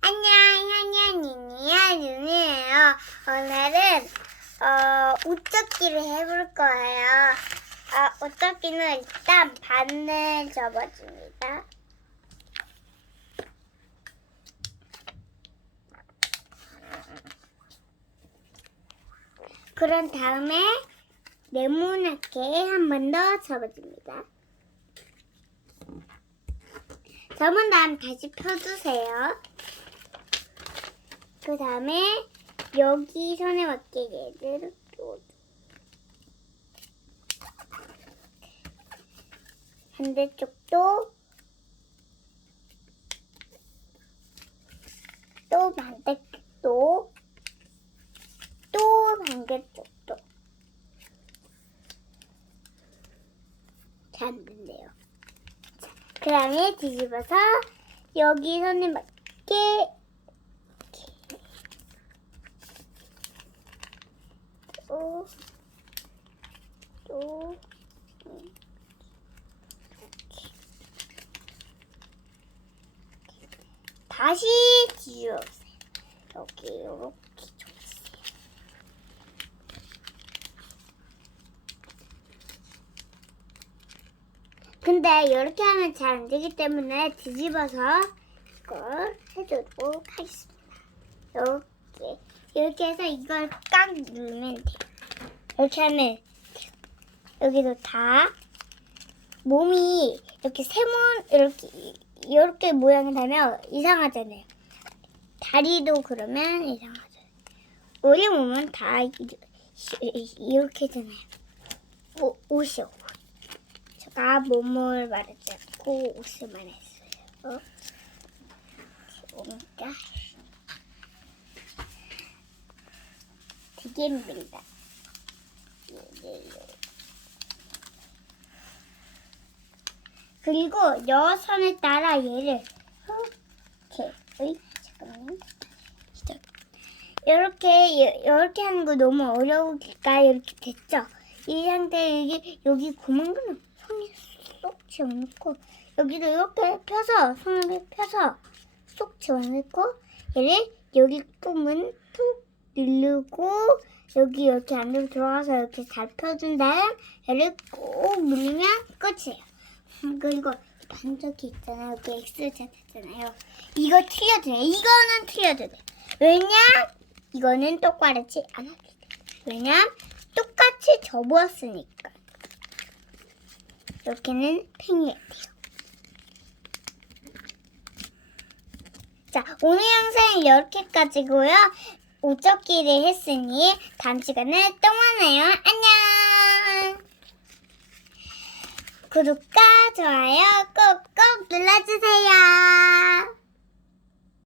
안녕, 현현이니야, 윤이에요. 오늘은, 어, 웃적기를 해볼 거예요. 아, 웃적기는 일단 반을 접어줍니다. 그런 다음에 네모나게 한 번 더 접어줍니다. 접은 다음 다시 펴주세요. 그 다음에 여기 손에 맞게 얘를 또 반대쪽도 또 반대쪽도 또 반대쪽도 잘 안 된대요. 그 다음에 뒤집어서 여기 손에 맞게 또, 또, 음. 다시 뒤집어보세요. 여기 이렇게 줬어요. 근데 이렇게 하면 잘 안 되기 때문에 뒤집어서 이걸 해주도록 하겠습니다. 이렇게 이렇게 해서 이걸 꽉 누르면 돼요. 이렇게 하면. 여기도 다 몸이 이렇게 세모 이렇게 이렇게 모양이 되면 이상하잖아요. 다리도 그러면 이상하잖아요. 우리 몸은 다 이렇게잖아요. 오, 옷이요. 옷. 제가 몸을 말하지 않고 옷을 말했어요. 오니까 되게 힘들다. 그리고 여선에 따라 얘를 이렇게, 어이, 잠깐만요. 시작. 이렇게 이렇게 하는 거 너무 어려우니까 이렇게 됐죠. 이 상태에 여기 여기 구멍을 손에 쏙 집어넣고 여기도 이렇게 펴서 손을 펴서 쏙 집어넣고 얘를 여기 뿜은 툭 누르고 여기 이렇게 안으로 들어가서 이렇게 잘 펴준 다음 얘를 꼭 누르면 끝이에요. 음, 그리고 반짝이 있잖아요. 여기 X 잡혔잖아요. 이거 틀려도 돼. 이거는 틀려도 돼. 왜냐? 이거는 똑바르지 않았기 때문에. 왜냐? 똑같이 접었으니까. 이렇게는 팽이해야 돼요. 자, 오늘 영상은 이렇게까지고요. 옷접기를 했으니 다음 시간에 또 만나요. 안녕! 구독과 좋아요 꾹꾹 눌러주세요.